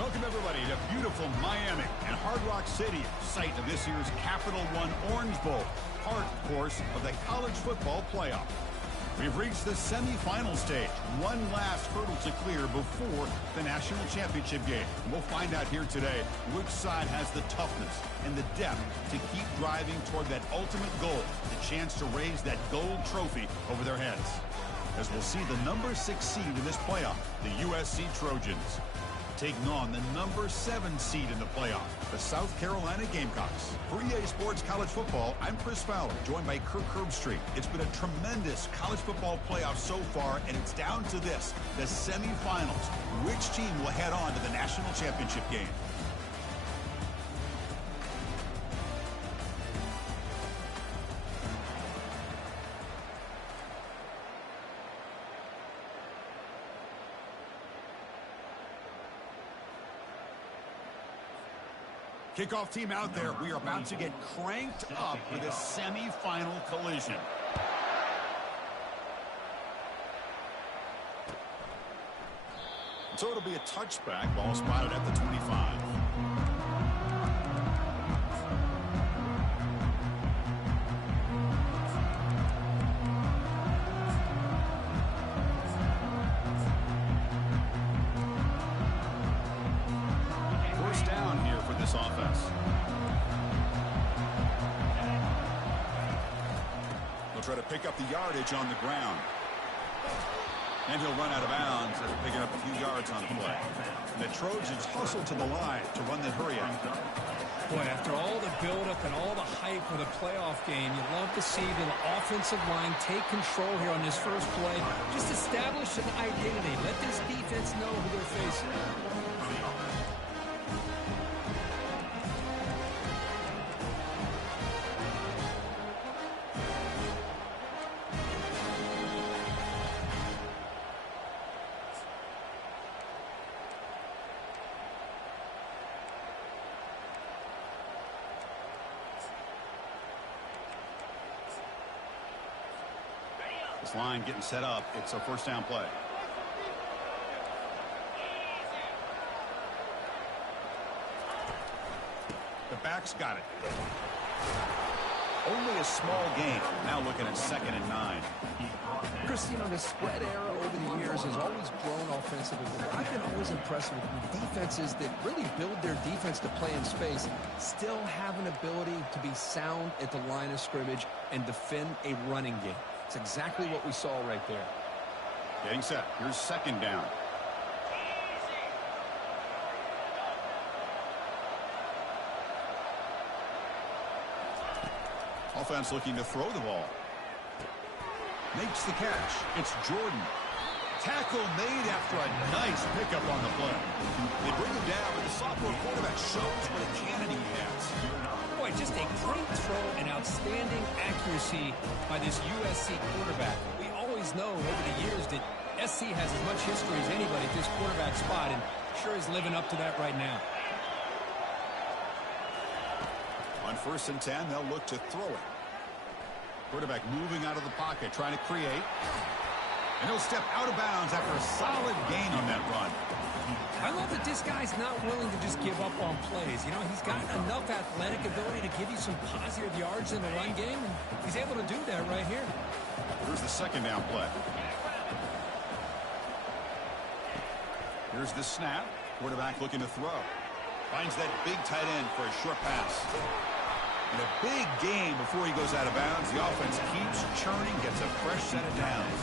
Welcome, everybody, to beautiful Miami and Hard Rock City, site of this year's Capital One Orange Bowl, part, of course, of the college football playoff. We've reached the semifinal stage, one last hurdle to clear before the national championship game. And we'll find out here today which side has the toughness and the depth to keep driving toward that ultimate goal, the chance to raise that gold trophy over their heads. As we'll see the number 6 seed in this playoff, the USC Trojans, taking on the number 7 seed in the playoff, the South Carolina Gamecocks. For EA Sports College Football, I'm Chris Fowler, joined by Kirk Herbstreit. It's been a tremendous college football playoff so far, and it's down to this, the semifinals. Which team will head on to the national championship game? Kickoff team out there. We are about to get cranked up for this semifinal collision. So it'll be a touchback. Ball spotted at the 25. Offense. They'll try to pick up the yardage on the ground. And he'll run out of bounds after picking up a few yards on the play. And the Trojans hustle to the line to run the hurry out. Boy, after all the buildup and all the hype for the playoff game, you love to see the offensive line take control here on this first play. Just establish an identity. Let this defense know who they're facing. This line getting set up. It's a first down play. The back's got it. Only a small gain. Now looking at 2nd and 9. Chris, you know, the spread era over the years has always grown offensively. I've been always impressed with defenses that really build their defense to play in space, still have an ability to be sound at the line of scrimmage and defend a running game. It's exactly what we saw right there. Getting set. Here's 2nd down. Offense looking to throw the ball. Makes the catch. It's Jordan. Tackle made after a nice pickup on the play. They bring him down, but the sophomore quarterback shows what a cannon he has. Boy, just a great throw and outstanding accuracy by this USC quarterback. We always know over the years that SC has as much history as anybody at this quarterback spot, and sure is living up to that right now. On 1st and 10, they'll look to throw it. Quarterback moving out of the pocket, trying to create. And he'll step out of bounds after a solid gain on that run. I love that this guy's not willing to just give up on plays. You know, he's got enough athletic ability to give you some positive yards in the run game, and he's able to do that right here. Here's the 2nd down play. Here's the snap. Quarterback looking to throw. Finds that big tight end for a short pass. And a big gain before he goes out of bounds. The offense keeps churning, gets a fresh set of downs.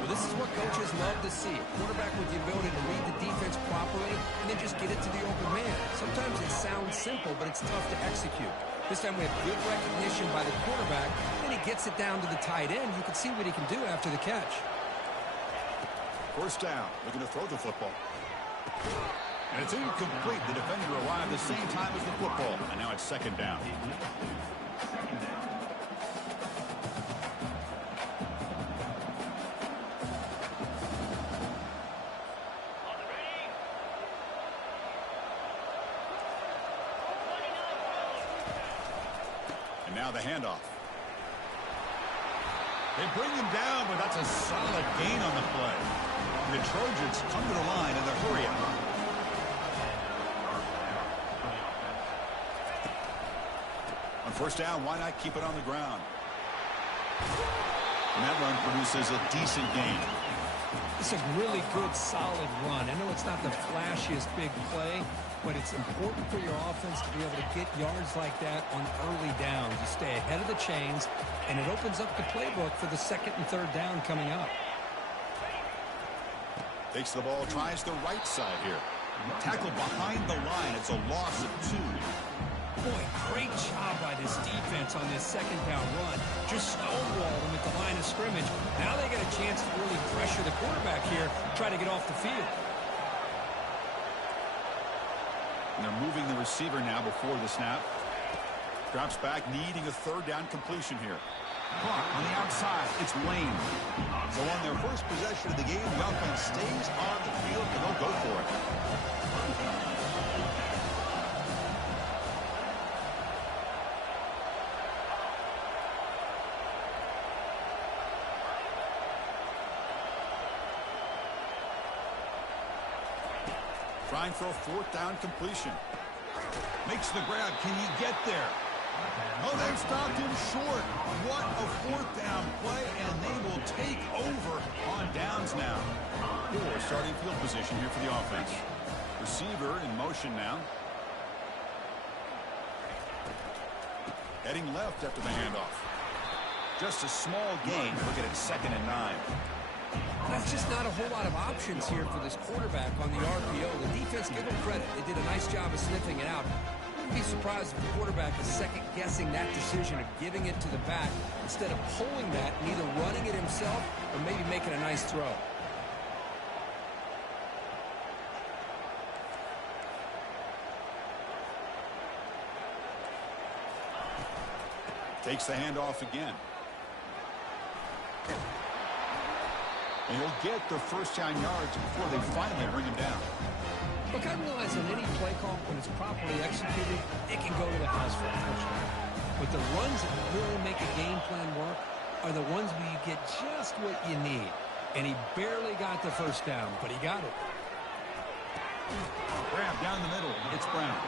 Well, this is what coaches love to see. A quarterback with the ability to read the defense properly and then just get it to the open man. Sometimes it sounds simple, but it's tough to execute. This time we have good recognition by the quarterback, and he gets it down to the tight end. You can see what he can do after the catch. 1st down, looking to throw the football. And it's incomplete. The defender arrived the same time as the football. And now it's 2nd down. And now the handoff. They bring him down, but that's a solid gain on the play. The Trojans come to the line in the hurry-up. First down, why not keep it on the ground? And that run produces a decent gain. It's a really good, solid run. I know it's not the flashiest big play, but it's important for your offense to be able to get yards like that on early downs. You stay ahead of the chains, and it opens up the playbook for the second and third down coming up. Takes the ball, tries the right side here. Tackle behind the line. It's a loss of 2. Boy, great job by this defense on this second down run. Just stonewall them at the line of scrimmage. Now they get a chance to really pressure the quarterback here, try to get off the field. And they're moving the receiver now before the snap. Drops back, needing a third down completion here. Clock on the outside. It's Lane. So on their first possession of the game, the offense stays on the field, and they'll go for it. Trying for a fourth down completion. Makes the grab. Can he get there? Oh, they've stopped him short. What a fourth down play, and they will take over on downs now. Poor starting field position here for the offense. Receiver in motion now. Heading left after the handoff. Just a small gain. Look at it, 2nd and 9. That's just not a whole lot of options here for this quarterback on the RPO. The defense, give them credit. They did a nice job of sniffing it out. Wouldn't be surprised if the quarterback is second-guessing that decision of giving it to the back instead of pulling that and either running it himself or maybe making a nice throw. Takes the handoff again. And he'll get the first down yards before they finally bring him down. Look, I realize in any play call, when it's properly executed, it can go to the house for a touchdown. But the runs that really make a game plan work are the ones where you get just what you need. And he barely got the first down, but he got it. Grab down the middle. It's Brown.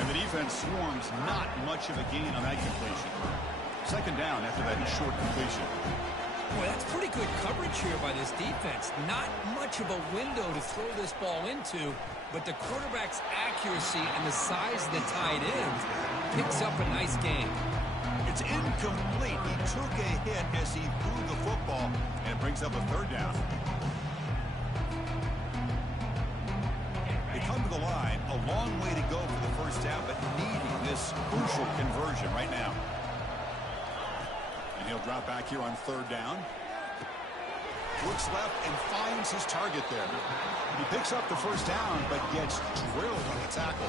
And the defense swarms, not much of a gain on that completion. Second down after that short completion. Boy, that's pretty good coverage here by this defense. Not much of a window to throw this ball into, but the quarterback's accuracy and the size of the tight end picks up a nice gain. It's incomplete. He took a hit as he threw the football, and it brings up a third down. They come to the line, a long way to go for the first down, but needing this crucial conversion right now. And he'll drop back here on third down. Looks left and finds his target there. He picks up the first down, but gets drilled on the tackle.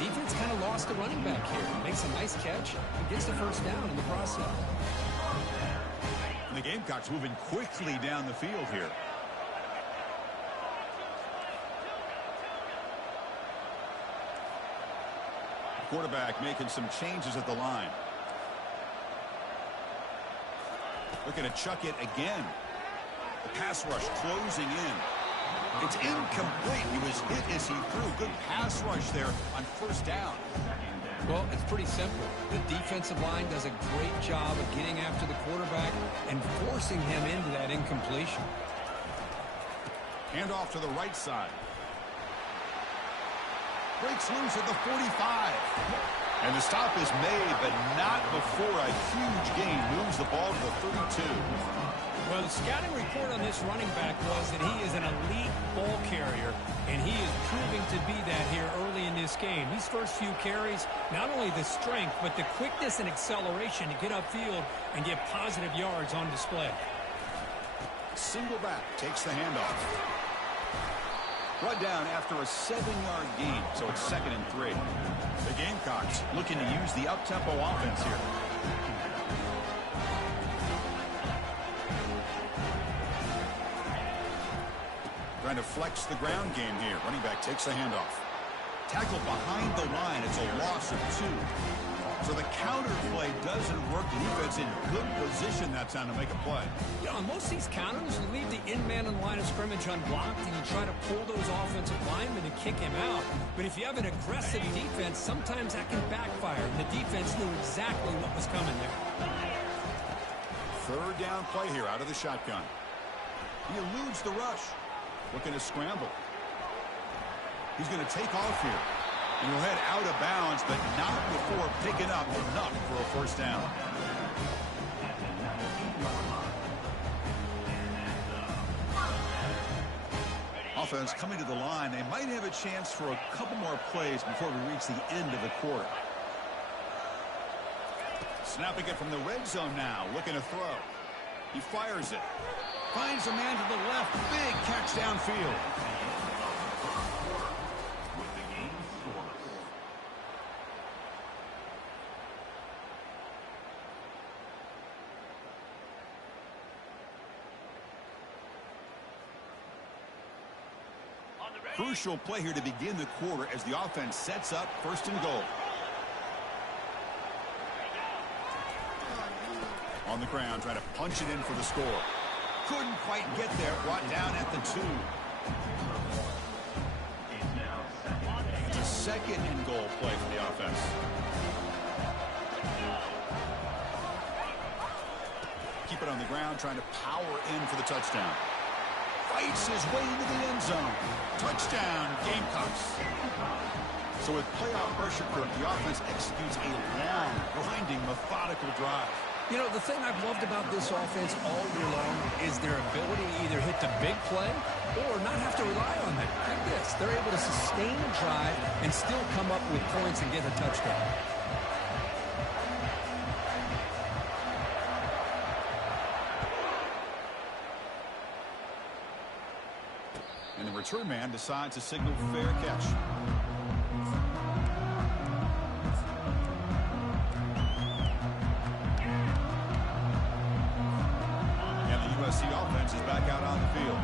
The defense kind of lost the running back here. Makes a nice catch and gets the first down in the process. And the Gamecocks moving quickly down the field here. Quarterback making some changes at the line. Looking to chuck it again. The pass rush closing in. It's incomplete. He was hit as he threw. Good pass rush there on first down. Well, it's pretty simple. The defensive line does a great job of getting after the quarterback and forcing him into that incompletion. Hand off to the right side. Breaks loose at the 45. And the stop is made, but not before a huge gain moves the ball to the 32. Well, the scouting report on this running back was that he is an elite ball carrier, and he is proving to be that here early in this game. These first few carries, not only the strength, but the quickness and acceleration to get upfield and get positive yards on display. Single back takes the handoff. Brought down after a 7-yard gain, so it's 2nd and 3. The Gamecocks looking to use the up-tempo offense here. Trying to flex the ground game here. Running back takes the handoff. Tackle behind the line. It's a loss of 2. So the counter play doesn't work. The defense in good position that time to make a play. You know, on most of these counters, you leave the in-man on the line of scrimmage unblocked, and you try to pull those offensive linemen and kick him out. But if you have an aggressive defense, sometimes that can backfire. And the defense knew exactly what was coming there. Third down play here out of the shotgun. He eludes the rush. Looking to scramble. He's going to take off here. And he'll head out of bounds, but not before picking up enough for a first down. Offense coming to the line. They might have a chance for a couple more plays before we reach the end of the quarter. Snapping it from the red zone now. Looking to throw. He fires it. Finds a man to the left. Big catch downfield. Crucial play here to begin the quarter as the offense sets up first and goal. On the ground, trying to punch it in for the score. Couldn't quite get there, brought down at the 2. It's a second and goal play for the offense. Keep it on the ground, trying to power in for the touchdown. Fights his way into the end zone. Touchdown, Gamecocks. So with playoff pressure curve, the offense executes a long, grinding, methodical drive. You know, the thing I've loved about this offense all year long is their ability to either hit the big play or not have to rely on that. Like this, they're able to sustain a drive and still come up with points and get a touchdown. And the return man decides to signal fair catch. And the USC offense is back out on the field.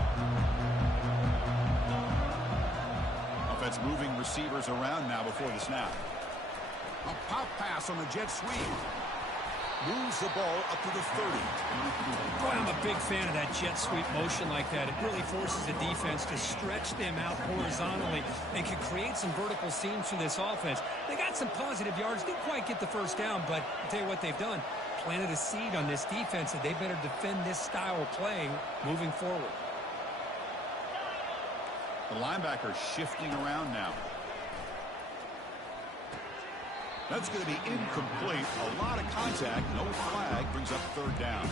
Offense moving receivers around now before the snap. A pop pass on the jet sweep. Moves the ball up to the 30. Boy, I'm a big fan of that jet sweep motion like that. It really forces the defense to stretch them out horizontally and can create some vertical seams for this offense. They got some positive yards. Didn't quite get the first down, but I'll tell you what they've done. Planted a seed on this defense that they better defend this style of play moving forward. The linebacker shifting around now. That's going to be incomplete. A lot of contact. No flag. Brings up third down.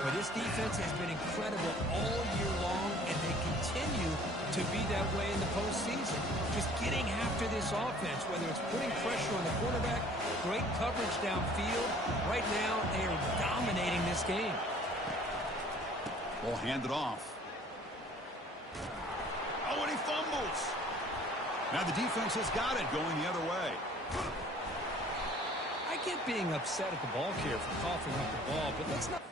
Well, this defense has been incredible all year long, and they continue to be that way in the postseason. Just getting after this offense, whether it's putting pressure on the quarterback, great coverage downfield. Right now, they are dominating this game. Ball handed off. Oh, and he fumbles. Now the defense has got it going the other way. I get being upset at the ball carrier for coughing up the ball, but let's not.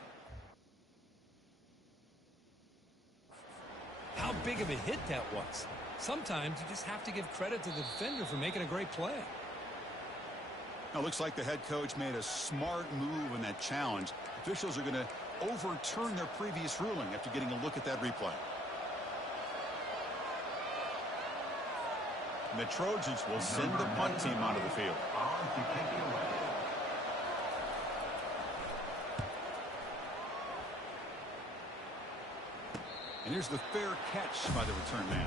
How big of a hit that was. Sometimes you just have to give credit to the defender for making a great play. Now, it looks like the head coach made a smart move in that challenge. Officials are going to overturn their previous ruling after getting a look at that replay. And the Trojans will send the punt team onto the field. And here's the fair catch by the return man.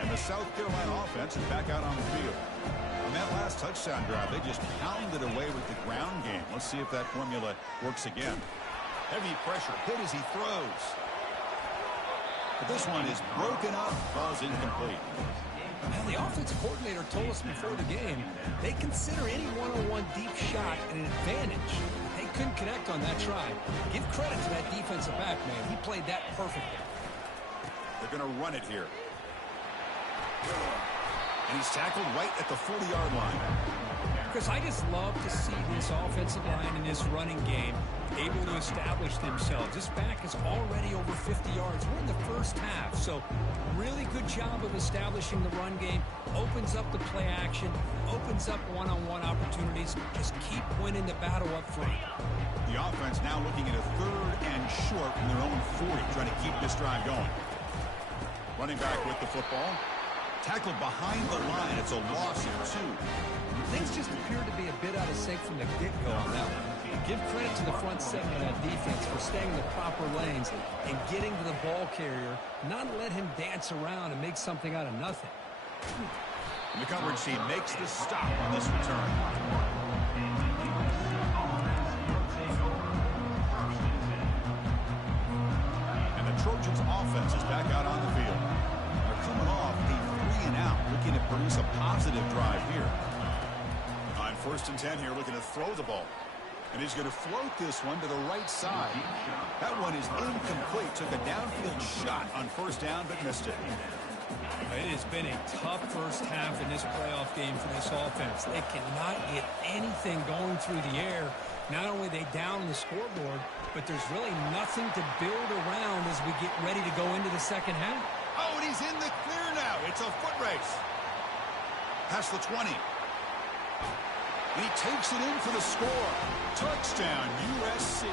And the South Carolina offense is back out on the field. On that last touchdown drive, they just pounded away with the ground game. Let's see if that formula works again. Heavy pressure, hit as he throws. But this one is broken up, falls incomplete. Well, the offensive coordinator told us before the game they consider any one-on-one deep shot an advantage. They couldn't connect on that try. Give credit to that defensive back, man. He played that perfectly. They're going to run it here. And he's tackled right at the 40-yard line. Chris, I just love to see this offensive line in this running game able able to establish themselves. This back is already over 50 yards. We're in the first half, so really good job of establishing the run game. Opens up the play action, opens up one-on-one opportunities. Just keep winning the battle up front. The offense now looking at a 3rd and short from their own 40, trying to keep this drive going. Running back with the football. Tackled behind the line. It's a loss of 2. Things just appear to be a bit out of sync from the get-go on that one. Give credit to the front 7 of that defense for staying in the proper lanes and getting to the ball carrier, not let him dance around and make something out of nothing. And the coverage team makes the stop on this return. And the Trojans offense is back out on the field. They're coming off a 3-and-out, looking to produce a positive drive here. On 1st and 10 here, looking to throw the ball. And he's going to float this one to the right side. That one is incomplete. Took a downfield shot on 1st down, but missed it. It has been a tough first half in this playoff game for this offense. They cannot get anything going through the air. Not only are they down on the scoreboard, but there's really nothing to build around as we get ready to go into the second half. Oh, and he's in the clear now. It's a foot race. Past the 20. And he takes it in for the score. Touchdown, USC.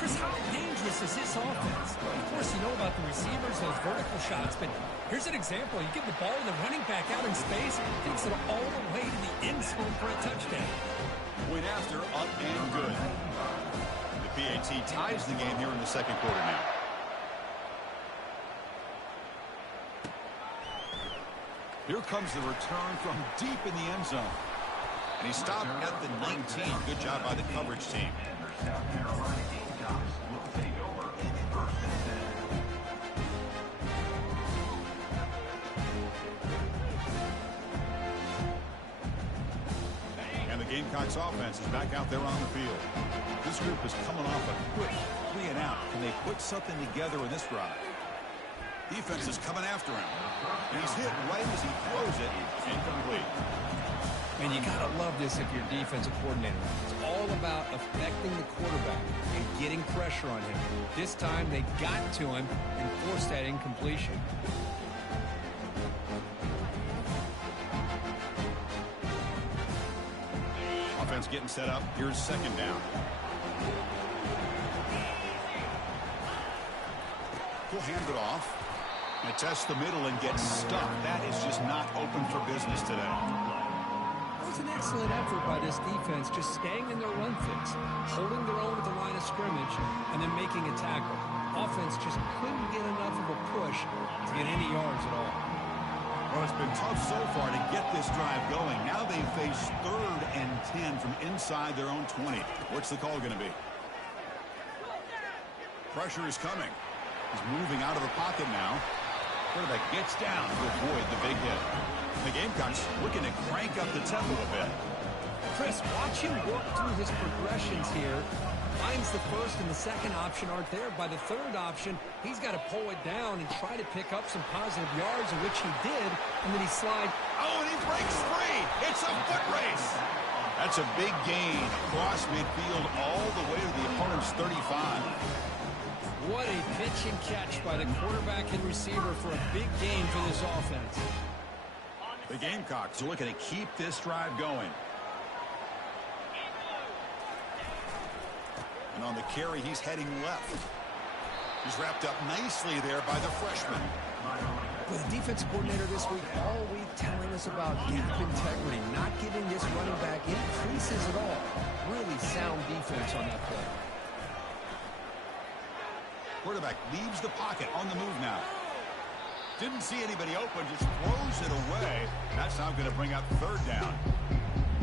Chris, how dangerous is this offense? Of course, you know about the receivers, those vertical shots, but here's an example. You give the ball to the running back out in space, takes it all the way to the end zone for a touchdown. Point after, up and good. The PAT ties the game here in the second quarter now. Here comes the return from deep in the end zone. And he stopped at the 19. Good job by the coverage team. And the Gamecocks offense is back out there on the field. This group is coming off a quick 3-and-out. Can they put something together in this drive? Defense is coming after him. And he's hit right as he throws it. Incomplete. And you got to love this if you're a defensive coordinator. It's all about affecting the quarterback and getting pressure on him. This time they got to him and forced that incompletion. Offense getting set up. Here's 2nd down. He'll hand it off. And test the middle and get stuck. That is just not open for business today. That was an excellent effort by this defense, just staying in their run fix, holding their own at the line of scrimmage, and then making a tackle. Offense just couldn't get enough of a push to get any yards at all. Well, it's been tough so far to get this drive going. Now they face 3rd and 10 from inside their own 20. What's the call going to be? Pressure is coming. He's moving out of the pocket now. Quarterback gets down to avoid the big hit. The Gamecocks looking to crank up the tempo a bit. Chris, watch him work through his progressions here. Finds the 1st and the 2nd option aren't there. By the 3rd option, he's got to pull it down and try to pick up some positive yards, in which he did, and then he slides. Oh, and he breaks free. It's a foot race. That's a big gain across midfield all the way to the opponent's 35. What a pitch and catch by the quarterback and receiver for a big gain for this offense. The Gamecocks are looking to keep this drive going. And on the carry, he's heading left. He's wrapped up nicely there by the freshman. Well, the defensive coordinator this week all week telling us about gap integrity, not giving this running back any creases at all. Really sound defense on that play. Quarterback leaves the pocket on the move now. Didn't see anybody open, just throws it away. That's now going to bring up 3rd down.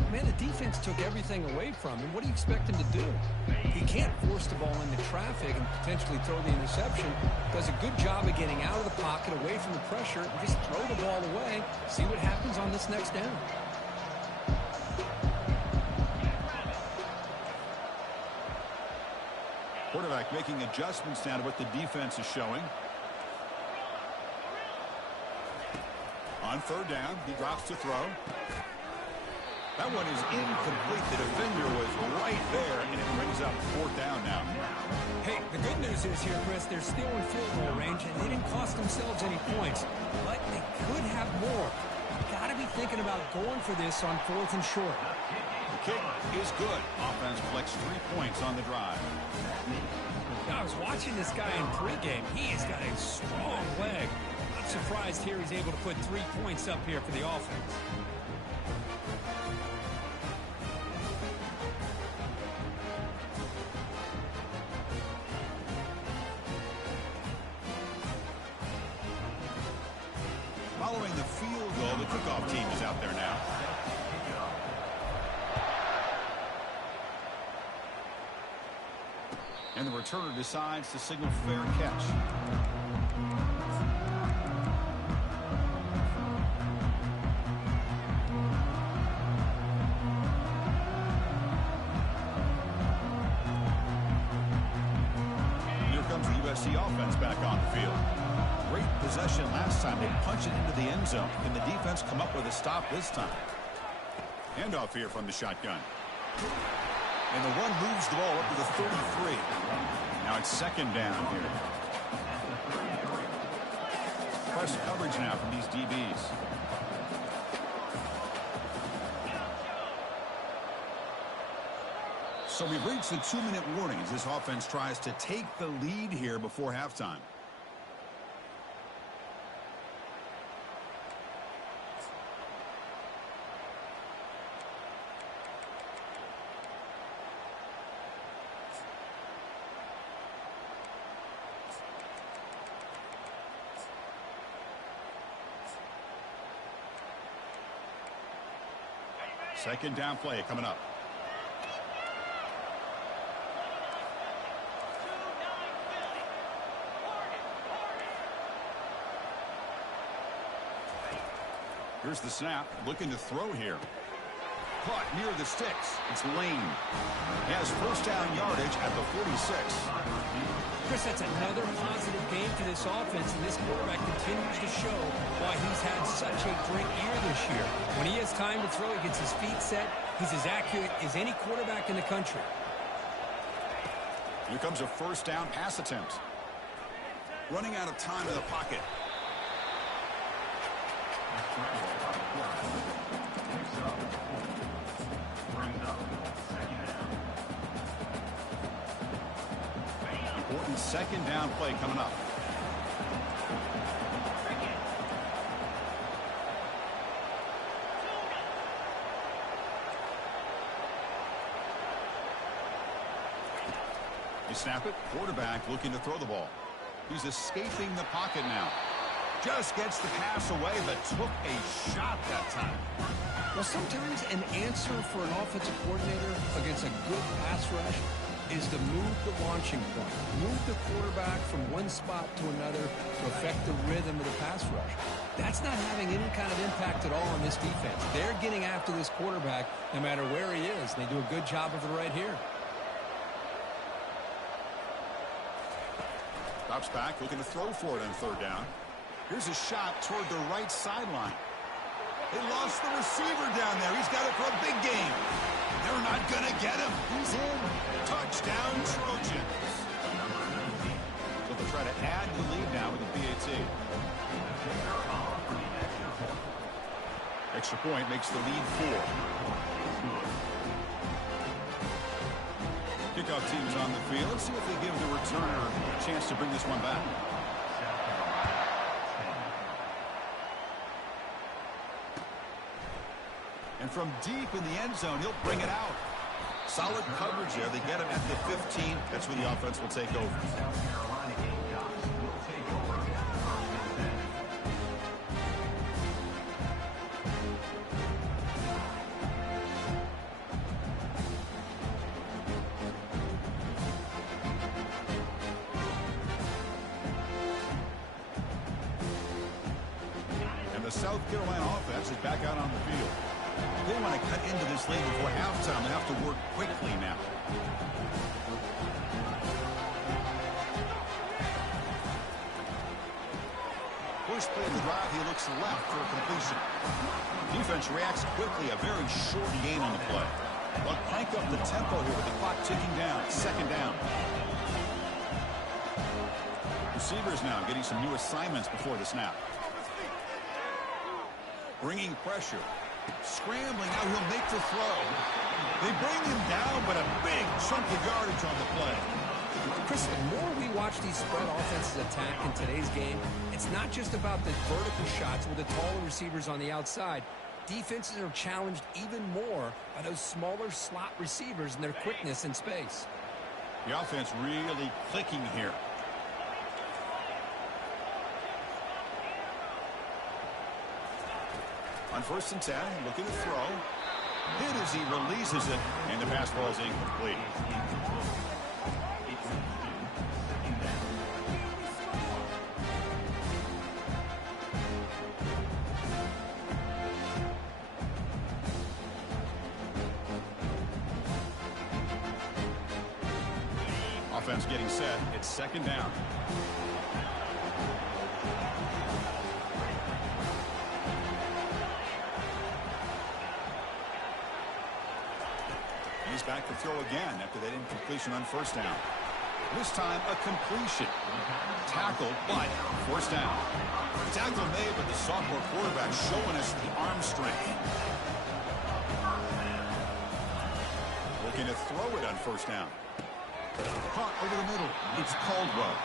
Man, the defense took everything away from him. What do you expect him to do? He can't force the ball into traffic and potentially throw the interception. Does a good job of getting out of the pocket, away from the pressure, and just throw the ball away. See what happens on this next down. Quarterback making adjustments now to what the defense is showing. On 3rd down, he drops to throw. That one is incomplete. The defender was right there, and it brings up fourth down now. Hey, the good news is here, Chris, they're still in field goal range, and they didn't cost themselves any points. But they could have more. Got to be thinking about going for this on 4th and short. The kick is good. Offense collects 3 points on the drive. Now, I was watching this guy in pregame. He has got a strong leg. Not surprised here he's able to put 3 points up here for the offense. Following the field goal, the kickoff team is out there now. And the returner decides to signal fair catch. Here comes the USC offense back on the field. Great possession last time. They punch it into the end zone. Can the defense come up with a stop this time? Handoff here from the shotgun. And the one moves the ball up to the 33. Now it's second down here. Press coverage now from these DBs. So we've reached the 2-minute warning as this offense tries to take the lead here before halftime. Second down play coming up. Here's the snap. Looking to throw here. Caught near the sticks. It's Lane. He has first down yardage at the 46. Chris, that's another positive game for this offense, and this quarterback continues to show why he's had such a great year this year. When he has time to throw, he gets his feet set. He's as accurate as any quarterback in the country. Here comes a first down pass attempt. Running out of time in the pocket. Important second down play coming up. You snap it. Quarterback looking to throw the ball. He's escaping the pocket now. Just gets the pass away, but took a shot that time. Well, sometimes an answer for an offensive coordinator against a good pass rush is to move the launching point. Move the quarterback from one spot to another to affect the rhythm of the pass rush. That's not having any kind of impact at all on this defense. They're getting after this quarterback no matter where he is. They do a good job of it right here. Drops back, looking to throw for it on third down. Here's a shot toward the right sideline. They lost the receiver down there. He's got it for a big game. They're not going to get him. He's in. Touchdown, Trojans. So they'll try to add the lead now with the PAT. Extra point makes the lead 4. Kickoff team is on the field. Let's see if they give the returner a chance to bring this one back. And from deep in the end zone, he'll bring it out. Solid coverage there. They get him at the 15. That's where the offense will take over. And the South Carolina offense is back out on the field. They want to cut into this lead before halftime. They have to work quickly now. first play of the drive, he looks left for a completion. Defense reacts quickly, a very short gain on the play. But crank up the tempo here with the clock ticking down. Second down. Receivers now getting some new assignments before the snap. Bringing pressure. Scrambling, now he'll make the throw. They bring him down, but a big chunk of yardage on the play. Chris, the more we watch these spread offenses attack in today's game, it's not just about the vertical shots with the taller receivers on the outside. Defenses are challenged even more by those smaller slot receivers and their quickness in space. The offense really clicking here. On 1st and 10, looking to throw. Hit as he releases it, and the pass ball is incomplete. Offense getting set. It's second down. He's back to throw again after that incompletion on 1st down. This time a completion. Tackled, but 1st down. Tackle made, but the sophomore quarterback showing us the arm strength. Looking to throw it on 1st down. Caught over the middle. It's Caldwell.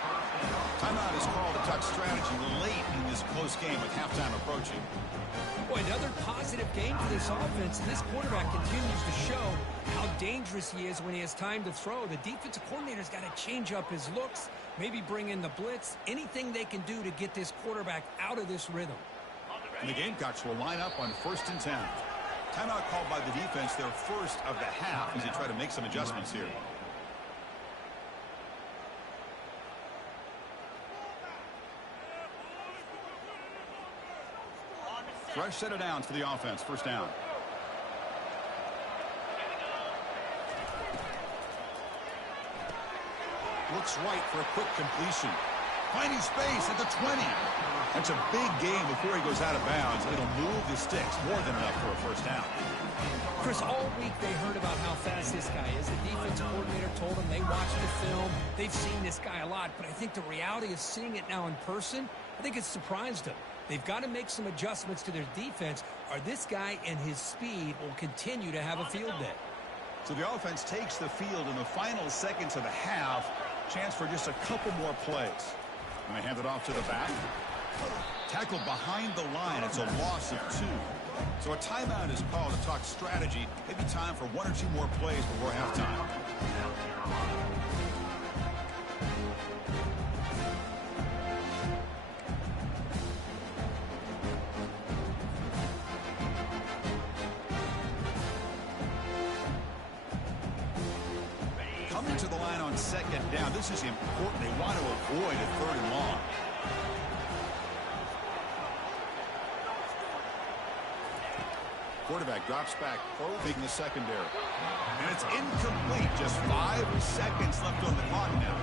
Timeout is called to talk strategy late in this close game with halftime approaching. Boy, another positive game for this offense, and this quarterback continues to show how dangerous he is when he has time to throw. The defensive coordinator's got to change up his looks, maybe bring in the blitz, anything they can do to get this quarterback out of this rhythm. And the Gamecocks will line up on 1st and 10. Timeout called by the defense, their first of the half, as they try to make some adjustments here. Fresh set of downs for the offense. 1st down. Looks right for a quick completion. Finding space at the 20. That's a big gain before he goes out of bounds. It'll move the sticks more than enough for a 1st down. Chris, all week they heard about how fast this guy is. The defensive coordinator told them they watched the film. They've seen this guy a lot, but I think the reality of seeing it now in person, I think it's surprised them. They've got to make some adjustments to their defense, or this guy and his speed will continue to have a field day. So the offense takes the field in the final seconds of the half. Chance for just a couple more plays. And they hand it off to the back. Tackled behind the line. It's a loss of 2. So a timeout is called to talk strategy. Maybe time for 1 or 2 more plays before halftime. Coming to the line on 2nd down. This is important. They want to avoid a 3rd and long. Quarterback drops back, probing the secondary. And it's incomplete. Just 5 seconds left on the clock now.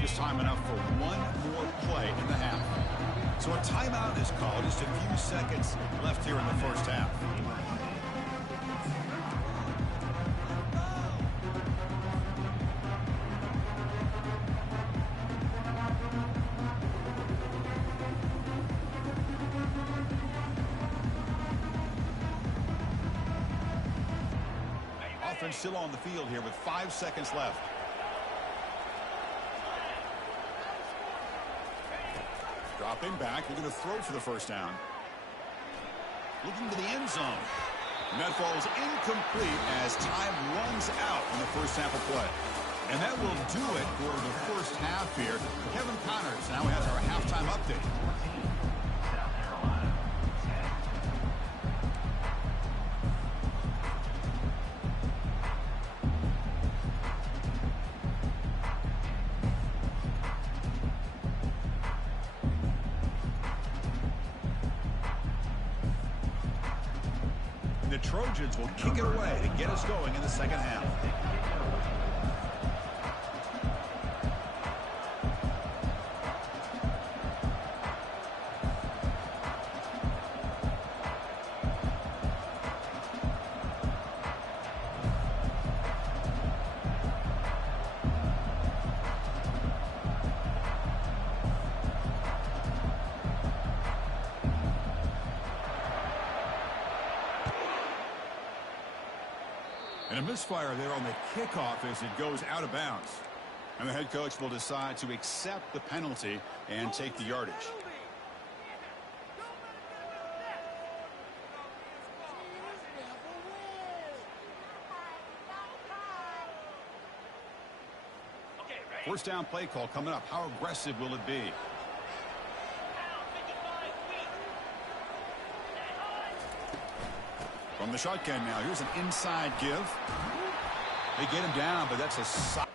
Just time enough for 1 more play in the half. So a timeout is called. Just a few seconds left here in the 1st half. Offense still on the field here with 5 seconds left. Dropping back, they're going to throw for the 1st down. Looking to the end zone. And that falls incomplete as time runs out in the 1st half of play. And that will do it for the 1st half here. Kevin Connors now has our halftime update. the Trojans will kick it away to get us going in the second half. And a misfire there on the kickoff as it goes out of bounds. And the head coach will decide to accept the penalty and take the yardage. First down play call coming up. How aggressive will it be? From the shotgun now, here's an inside give. They get him down, but that's a solid.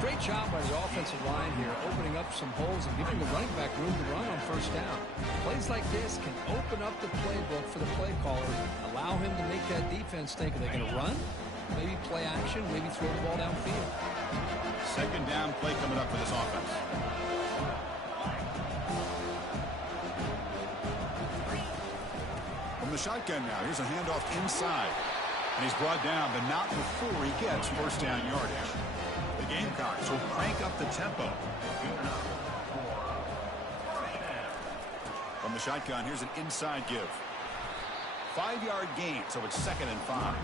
Great job by the offensive line here, opening up some holes and giving the running back room to run on first down. Plays like this can open up the playbook for the play caller, allow him to make that defense think, are they going to run? Maybe play action, maybe throw the ball downfield. Second down play coming up for this offense. From the shotgun now, here's a handoff inside. And he's brought down, but not before he gets first down yardage. The Gamecocks will crank up the tempo. From the shotgun, here's an inside give. 5-yard gain, so it's 2nd and 5.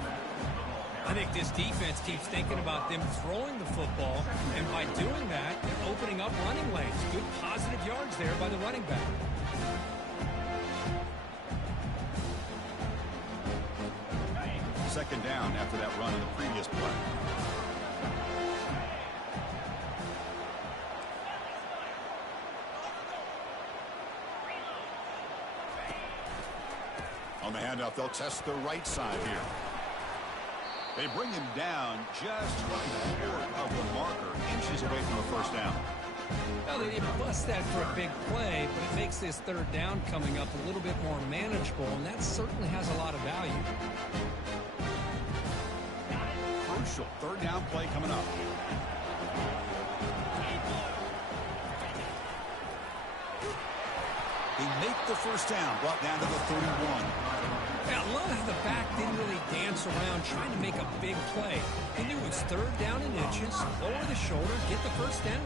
I think this defense keeps thinking about them throwing the football, and by doing that, they're opening up running lanes. Good positive yards there by the running back. Second down after that run in the previous play. On the handoff, they'll test the right side here. They bring him down just short of the marker, inches away from a first down. Well, they didn't bust that for a big play, but it makes this third down coming up a little bit more manageable, and that certainly has a lot of value. Crucial third down play coming up. They make the first down, brought down to the 31. Yeah, I love how the back didn't really dance around trying to make a big play. He knew it's third down in inches, lower the shoulder, get the first down.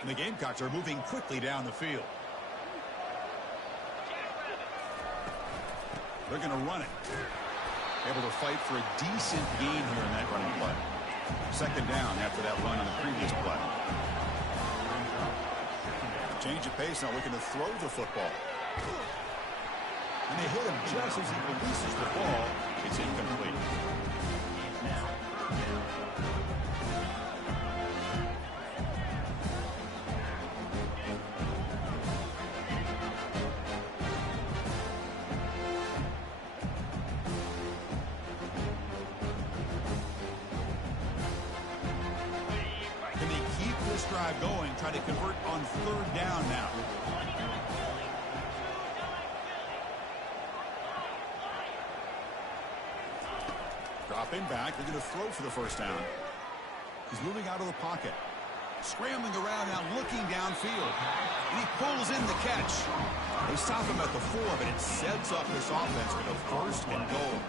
And the Gamecocks are moving quickly down the field. They're going to run it. Able to fight for a decent gain here in that running play. Second down after that run in the previous play. Change of pace, now looking to throw the football. And they hit him just as he releases the ball. It's incomplete. Drive going, trying to convert on third down now. Dropping back, they're going to throw for the first down. He's moving out of the pocket. Scrambling around now, looking downfield. And he pulls in the catch. They stop him at the 4, but it sets up this offense with a 1st and goal.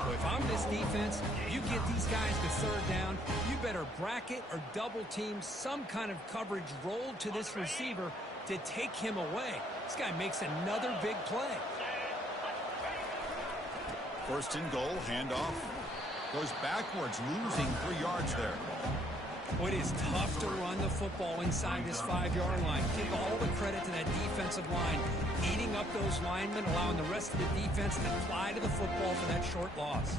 Well, if I'm this defense, you get these guys to 3rd down, you better bracket or double team some kind of coverage roll to this receiver to take him away. This guy makes another big play. 1st and goal, handoff. Goes backwards, losing 3 yards there. Well, it is tough to run the football inside this 5-yard line. Give all the credit to that defensive line, eating up those linemen, allowing the rest of the defense to fly to the football for that short loss.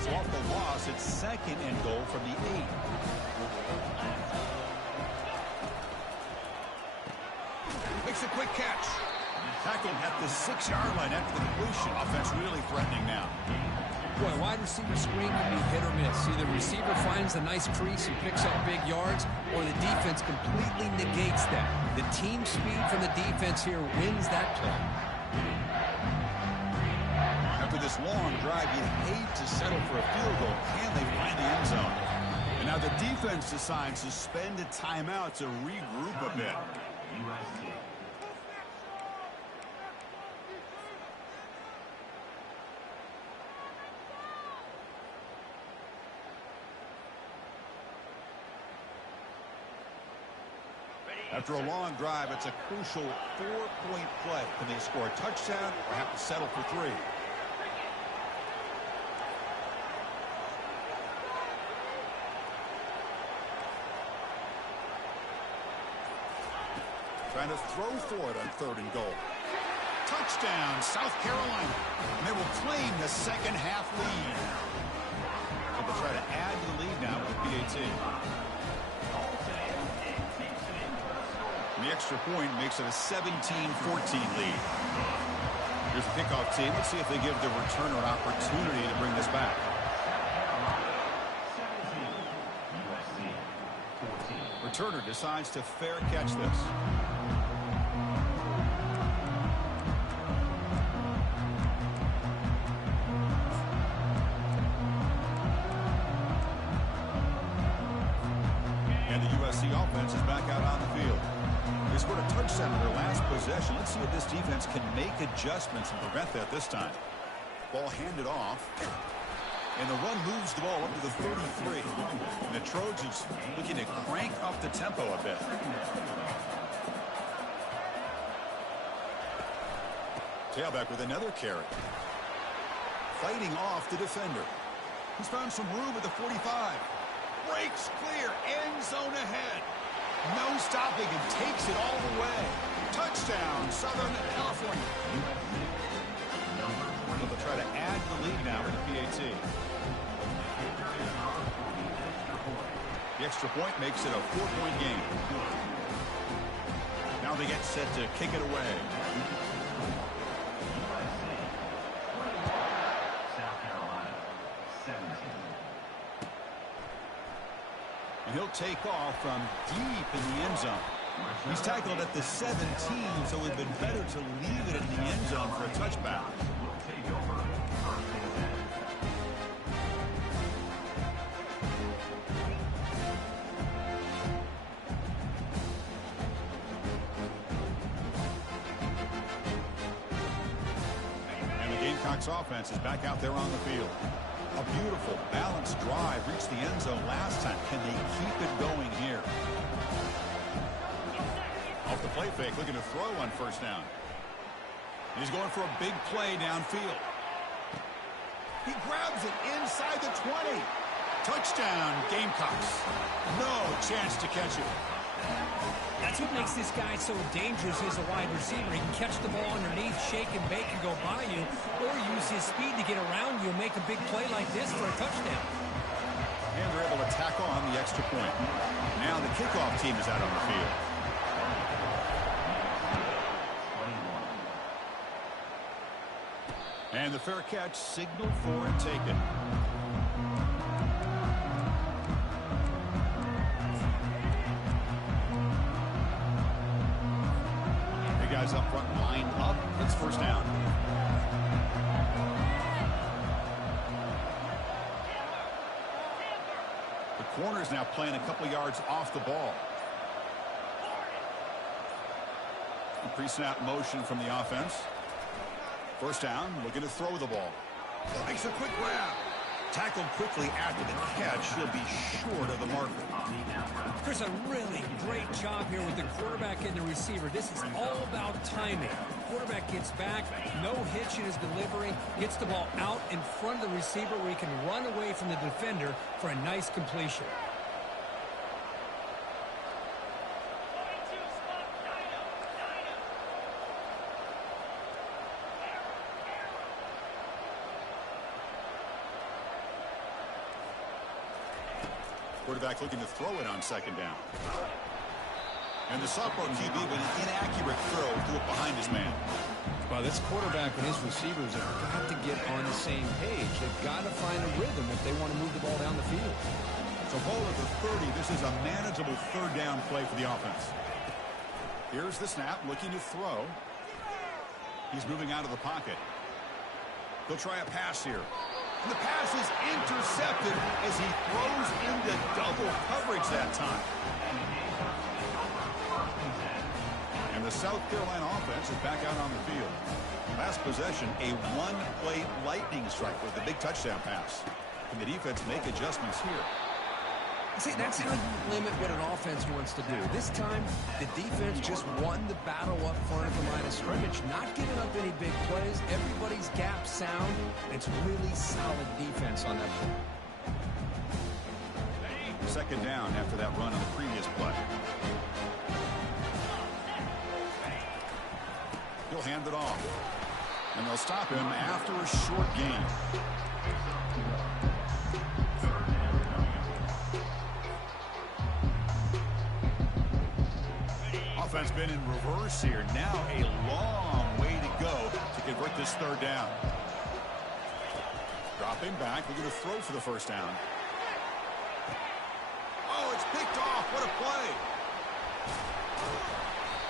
So off the loss, it's 2nd and goal from the 8. Makes a quick catch. Tackled at the 6-yard line after the completion. Offense really threatening now. Boy, wide receiver screen can be hit or miss. Either receiver finds a nice crease and picks up big yards, or the defense completely negates that. The team speed from the defense here wins that play. After this long drive, you'd hate to settle for a field goal. Can they find the end zone? And now the defense decides to spend a timeout to regroup a bit. After a long drive, it's a crucial 4-point play. Can they score a touchdown or have to settle for 3? Trying to throw for it on 3rd and goal. Touchdown, South Carolina. And they will claim the 2nd half lead. So they'll try to add to the lead now with the PAT. The extra point makes it a 17-14 lead. Here's the kickoff team. Let's see if they give the returner an opportunity to bring this back. Returner decides to fair catch this. And the USC offense is back out on the field. They scored a touchdown in their last possession. Let's see if this defense can make adjustments and prevent that this time. Ball handed off. And the run moves the ball up to the 33. And the Trojans looking to crank up the tempo a bit. Tailback with another carry. Fighting off the defender. He's found some room at the 45. Breaks clear. End zone ahead. No stopping and takes it all the way. Touchdown, Southern California. They'll try to add the lead now with the PAT. The extra point makes it a 4-point game. Now they get set to kick it away. And he'll take off from deep in the end zone. He's tackled at the 17, so it would have been better to leave it in the end zone for a touchback. And the Gamecocks offense is back out there on the field. A beautiful, balanced drive reached the end zone last time. Can they keep it going here? Off the play fake, looking to throw on first down. He's going for a big play downfield. He grabs it inside the 20. Touchdown, Gamecocks. No chance to catch it. That's what makes this guy so dangerous as a wide receiver. He can catch the ball underneath, shake and bake and go by you, or use his speed to get around you and make a big play like this for a touchdown. And they're able to tack on the extra point. Now the kickoff team is out on the field. And the fair catch signaled for and taken. front line up. It's first down. The corner's now playing a couple yards off the ball. Pre-snap motion from the offense. First down, looking to throw the ball. Makes a quick grab. Tackled quickly after the catch. He'll be short of the marker. Chris, a really great job here with the quarterback and the receiver. This is all about timing. Quarterback gets back, no hitch in his delivery, gets the ball out in front of the receiver where he can run away from the defender for a nice completion. Quarterback looking to throw it on second down. And the sophomore QB with an inaccurate throw threw it behind his man. Well, this quarterback and his receivers have got to get on the same page. They've got to find a rhythm if they want to move the ball down the field. So ball at the 30. This is a manageable third down play for the offense. Here's the snap, looking to throw. He's moving out of the pocket. He'll try a pass here. And the pass is intercepted as he throws into double coverage that time. And the South Carolina offense is back out on the field. Last possession, a one-play lightning strike with the big touchdown pass. Can the defense make adjustments here? See, that's how you limit what an offense wants to do. This time, the defense just won the battle up front at the line of scrimmage, not giving up any big plays. Everybody's gap sound. It's really solid defense on that play. Second down after that run on the previous play. He'll hand it off. And they'll stop him after a short gain. Offense been in reverse here. Now a long way to go to convert this third down. Dropping back, looking to throw for the first down. Oh, it's picked off. What a play.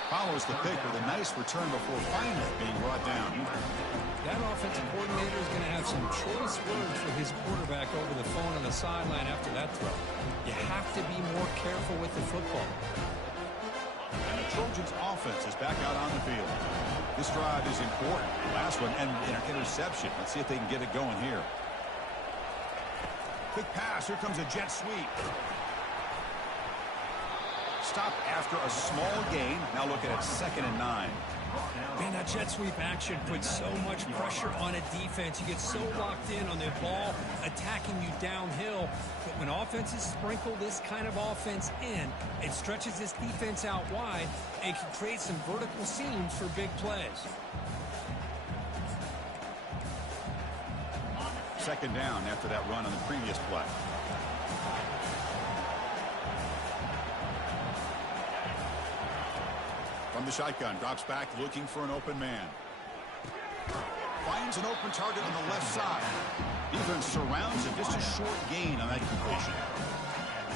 Follows the pick with a nice return before finally being brought down. That offensive coordinator is going to have some choice words for his quarterback over the phone on the sideline after that throw. You have to be more careful with the football. And the Trojans offense is back out on the field. This drive is important. Last one and an interception. Let's see if they can get it going here. Quick pass. Here comes a jet sweep. Stop after a small gain. Now looking at 2nd and 9. Man, that jet sweep action puts so much pressure on a defense. You get so locked in on the ball attacking you downhill. But when offenses sprinkle this kind of offense in, it stretches this defense out wide and can create some vertical seams for big plays. Second down after that run on the previous play. From the shotgun, drops back, looking for an open man. Finds an open target on the left side. Defense surrounds him. Just a short gain on that completion.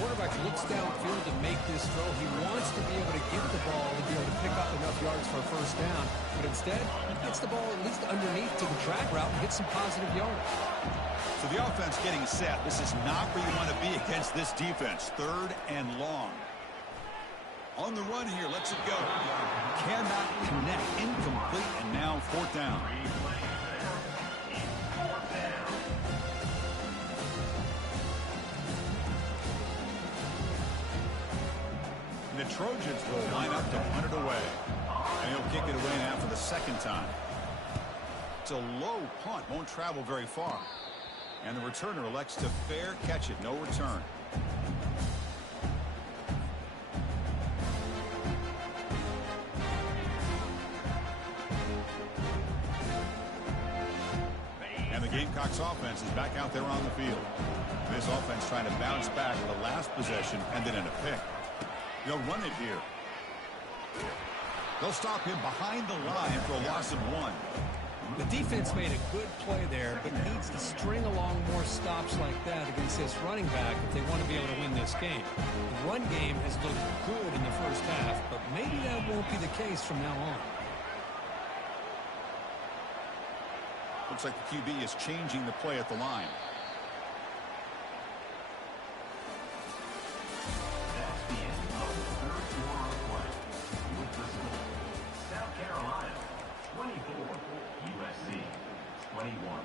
Quarterback looks downfield to make this throw. He wants to be able to get the ball to be able to pick up enough yards for a first down. But instead, he gets the ball at least underneath to the drag route and gets some positive yards. So the offense getting set. This is not where you want to be against this defense. 3rd and long. On the run here, lets it go. Cannot connect. Incomplete, and now 4th down. And the Trojans will line up to punt it away. And he'll kick it away now for the 2nd time. It's a low punt, won't travel very far. And the returner elects to fair catch it, no return. Gamecocks offense is back out there on the field. This offense trying to bounce back the last possession and then in a pick. They'll run it here. They'll stop him behind the line for a loss of 1. The defense made a good play there, but needs to string along more stops like that against this running back if they want to be able to win this game. The run game has looked good in the first half, but maybe that won't be the case from now on. Looks like the QB is changing the play at the line. That's the end of the third quarter of play. With the score, South Carolina 24, USC 21.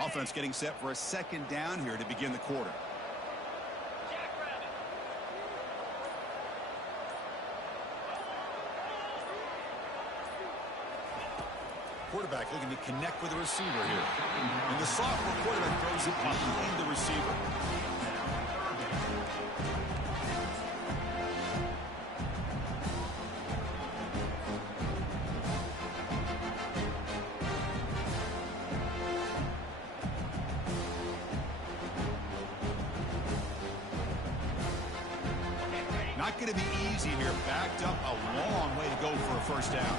Offense getting set for a second down here to begin the quarter. Quarterback looking to connect with the receiver here. And the sophomore quarterback throws it behind the receiver. Not going to be easy here. Backed up a long way to go for a first down.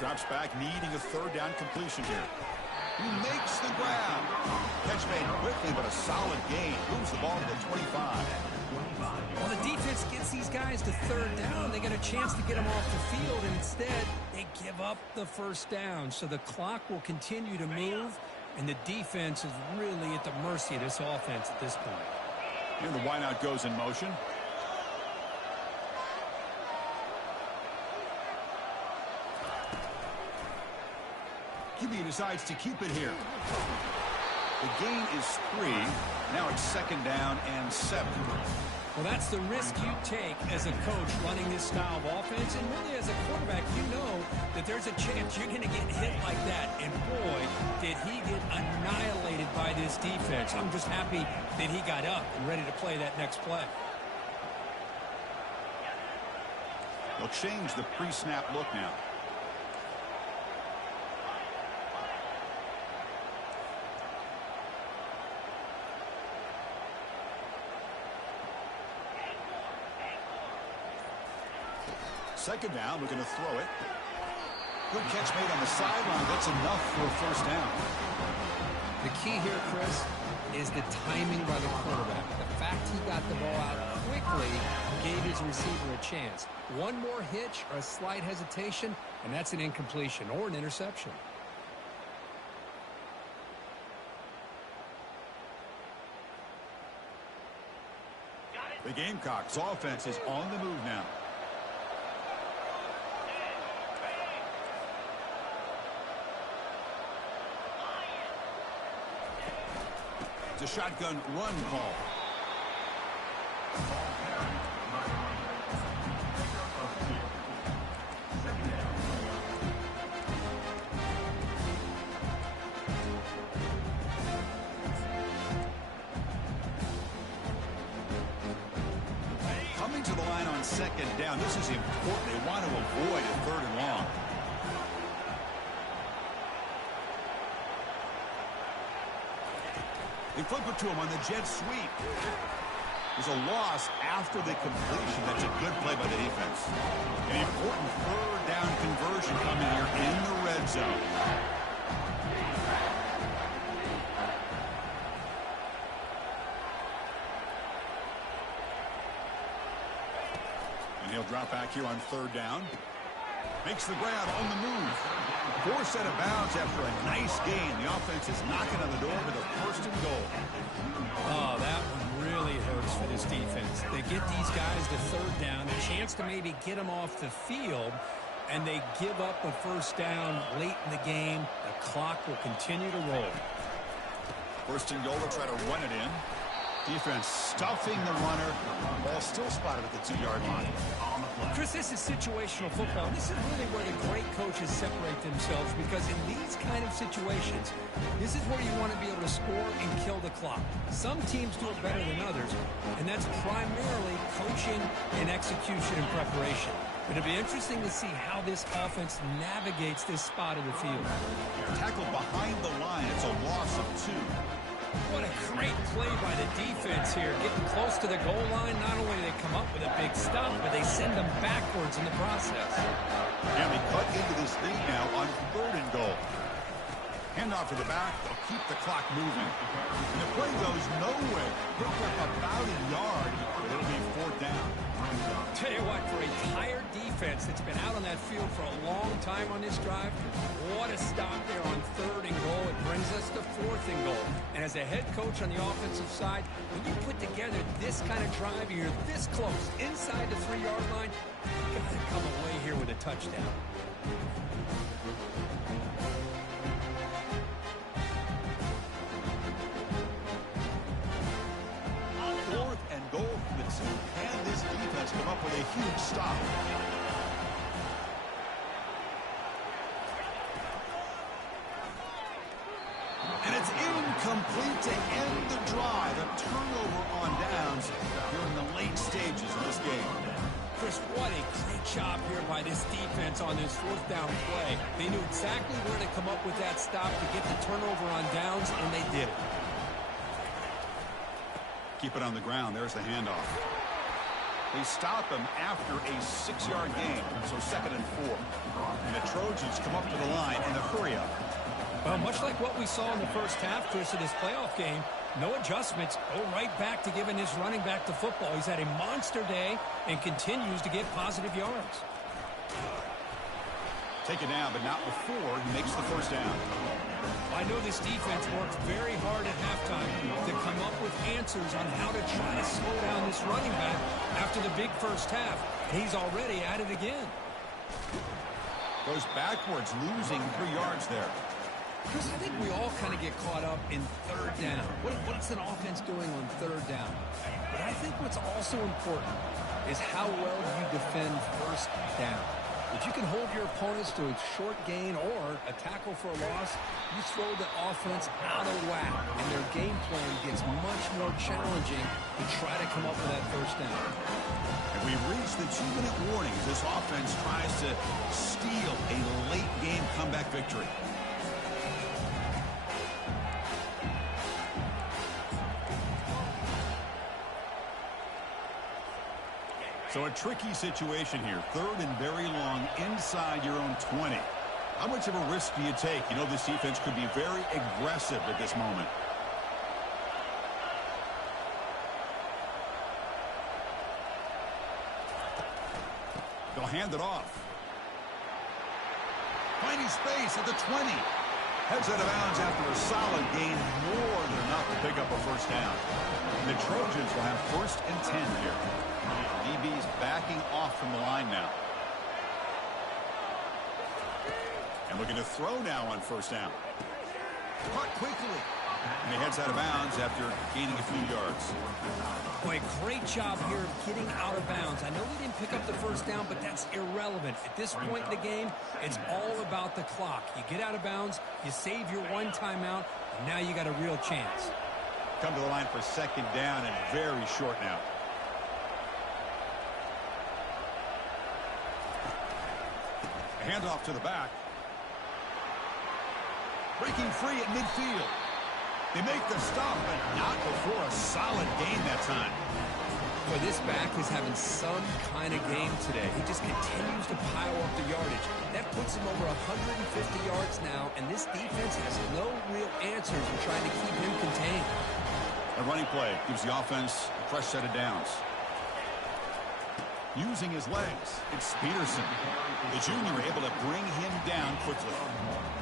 Drops back, needing a third down completion here. He makes the grab. Catch made quickly, but a solid gain. Moves the ball to the 25. Well, the defense gets these guys to third down. They get a chance to get them off the field, and instead they give up the first down. So the clock will continue to move, and the defense is really at the mercy of this offense at this point. And the wideout goes in motion. QB decides to keep it here. The gain is 3. Now it's second down and 7. Well, that's the risk you take as a coach running this style of offense. And really, as a quarterback, you know that there's a chance you're going to get hit like that. And boy, did he get annihilated by this defense. I'm just happy that he got up and ready to play that next play. They'll change the pre-snap look now. Second down, we're going to throw it. Good catch made on the sideline. That's enough for a first down. The key here, Chris, is the timing by the quarterback. The fact he got the ball out quickly gave his receiver a chance. One more hitch or a slight hesitation, and that's an incompletion or an interception. The Gamecocks offense is on the move now. It's a shotgun run call. Coming to the line on second down. This is important. They want to avoid a third and long. They flip it to him on the jet sweep. There's a loss after the completion. That's a good play by the defense. An important third down conversion coming here in the red zone. And he'll drop back here on third down. Makes the grab on the move. Forced out of bounds after a nice gain. The offense is knocking on the door with a first and goal. Oh, that one really hurts for this defense. They get these guys to third down, a chance to maybe get them off the field, and they give up a first down late in the game. The clock will continue to roll. First and goal, they'll try to run it in. Defense stuffing the runner. Ball still spotted at the 2-yard line. Chris, this is situational football. This is really where the great coaches separate themselves, because in these kind of situations, this is where you want to be able to score and kill the clock. Some teams do it better than others, and that's primarily coaching and execution and preparation. But it'll be interesting to see how this offense navigates this spot of the field. Tackled behind the line. It's a loss of 2. What a great play by the defense here. Getting close to the goal line, not only do they come up with a big stop, but they send them backwards in the process. And they cut into this lead now on 3rd and goal. Handoff to the back. They'll keep the clock moving. And the play goes nowhere. Picked up about a yard. It'll be 4th down. Tell you what, for a tired defense that's been out on that field for a long time on this drive, what a stop there on 3rd and goal. It brings us to 4th and goal. And as a head coach on the offensive side, when you put together this kind of drive, you're this close inside the 3-yard line, you've got to come away here with a touchdown. 4th and goal from the 2. And this defense come up with a huge stop. And it's incomplete to end the drive. A turnover on downs here in the late stages of this game. Chris, what a great job here by this defense on this 4th down play. They knew exactly where to come up with that stop to get the turnover on downs, and they did it. Keep it on the ground. There's the handoff. They stop him after a 6-yard gain, so 2nd and 4. And the Trojans come up to the line in the hurry up. Well, much like what we saw in the first half, Chris, of this playoff game, no adjustments, go right back to giving his running back the football. He's had a monster day and continues to get positive yards. Take it down, but not before he makes the 1st down. I know this defense worked very hard at halftime to come up with answers on how to try to slow down this running back after the big first half. He's already at it again. Goes backwards, losing 3 yards there. Chris, I think we all kind of get caught up in 3rd down. What's an offense doing on 3rd down? But I think what's also important is how well you defend 1st down. If you can hold your opponents to a short gain or a tackle for a loss, you throw the offense out of whack, and their game plan gets much more challenging to try to come up with that 1st down. And we've reached the 2-minute warning as this offense tries to steal a late-game comeback victory. So a tricky situation here. 3rd and very long inside your own 20. How much of a risk do you take? You know this defense could be very aggressive at this moment. They'll hand it off. Finding space at the 20. Heads out of bounds after a solid gain, more than enough to pick up a 1st down. And the Trojans will have 1st and 10 here. DB's backing off from the line now. And looking to throw now on 1st down. Caught quickly. And he heads out of bounds after gaining a few yards. Boy, great job here of getting out of bounds. I know they didn't pick up the 1st down, but that's irrelevant. At this point in the game, it's all about the clock. You get out of bounds, you save your 1 timeout, and now you got a real chance. Come to the line for 2nd down and very short now. Handoff to the back. Breaking free at midfield. They make the stop, but not before a solid gain that time. Boy, this back is having some kind of game today. He just continues to pile up the yardage. That puts him over 150 yards now, and this defense has no real answers in trying to keep him contained. A running play gives the offense a fresh set of downs. Using his legs, it's Peterson. The junior able to bring him down quickly.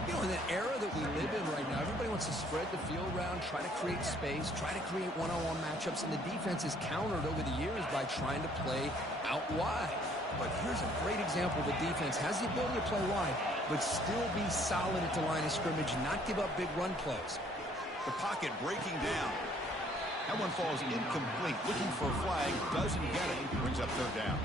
You know, in the era that we live in right now, everybody wants to spread the field around, try to create space, try to create one-on-one matchups, and the defense is countered over the years by trying to play out wide. But here's a great example. The defense has the ability to play wide, but still be solid at the line of scrimmage, not give up big run plays. The pocket breaking down. That one falls incomplete. Looking for a flag, doesn't get it. Brings up 3rd down.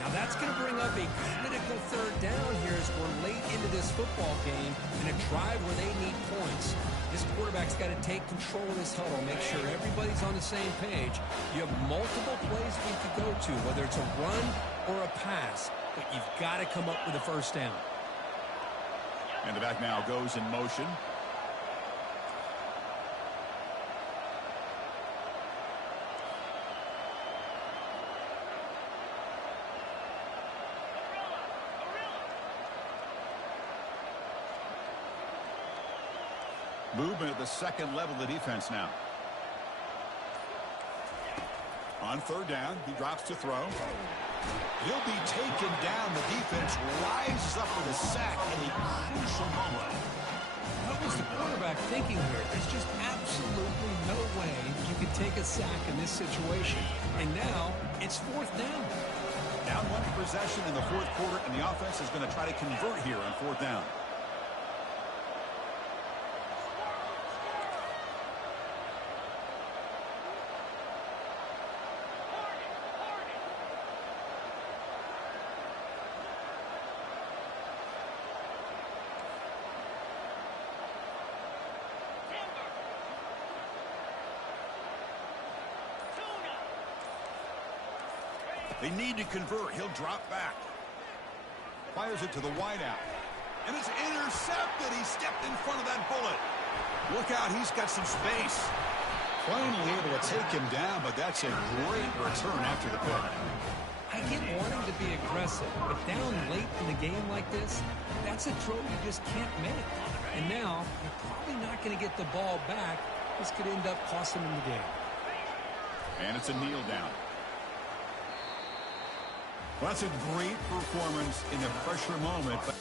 Now that's going to bring up a critical 3rd down here as we're late into this football game in a drive where they need points. This quarterback's got to take control of this huddle, make sure everybody's on the same page. You have multiple plays we could go to, whether it's a run or a pass, but you've got to come up with a 1st down. And the back now goes in motion. Movement at the second level of the defense now. On third down, he drops to throw. He'll be taken down. The defense rises up with a sack in a crucial moment. What was the quarterback thinking here? There's just absolutely no way you could take a sack in this situation. And now it's fourth down. Down one possession in the fourth quarter, and the offense is going to try to convert here on fourth down. They need to convert. He'll drop back. Fires it to the wideout. And it's intercepted. He stepped in front of that bullet. Look out. He's got some space. Finally able to take him down, but that's a great return after the pick. I get wanting to be aggressive, but down late in the game like this, that's a throw you just can't make. And now, you're probably not going to get the ball back. This could end up costing him the game. And it's a kneel down. Well, that's a great performance in a pressure moment. But